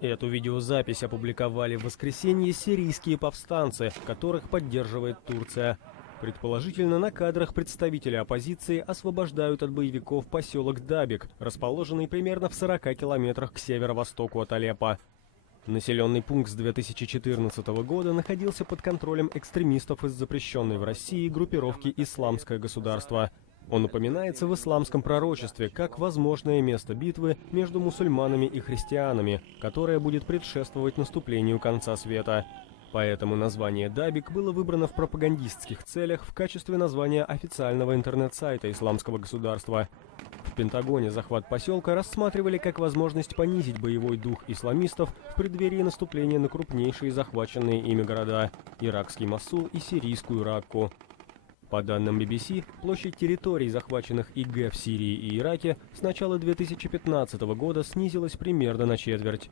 Эту видеозапись опубликовали в воскресенье сирийские повстанцы, которых поддерживает Турция. Предположительно, на кадрах представители оппозиции освобождают от боевиков поселок Дабик, расположенный примерно в 40 километрах к северо-востоку от Алеппо. Населенный пункт с 2014 года находился под контролем экстремистов из запрещенной в России группировки «Исламское государство». Он упоминается в исламском пророчестве как возможное место битвы между мусульманами и христианами, которое будет предшествовать наступлению конца света. Поэтому название «Дабик» было выбрано в пропагандистских целях в качестве названия официального интернет-сайта исламского государства. В Пентагоне захват поселка рассматривали как возможность понизить боевой дух исламистов в преддверии наступления на крупнейшие захваченные ими города – иракский Мосул и сирийскую Ракку. По данным BBC, площадь территорий, захваченных ИГ в Сирии и Ираке, с начала 2015 года снизилась примерно на четверть.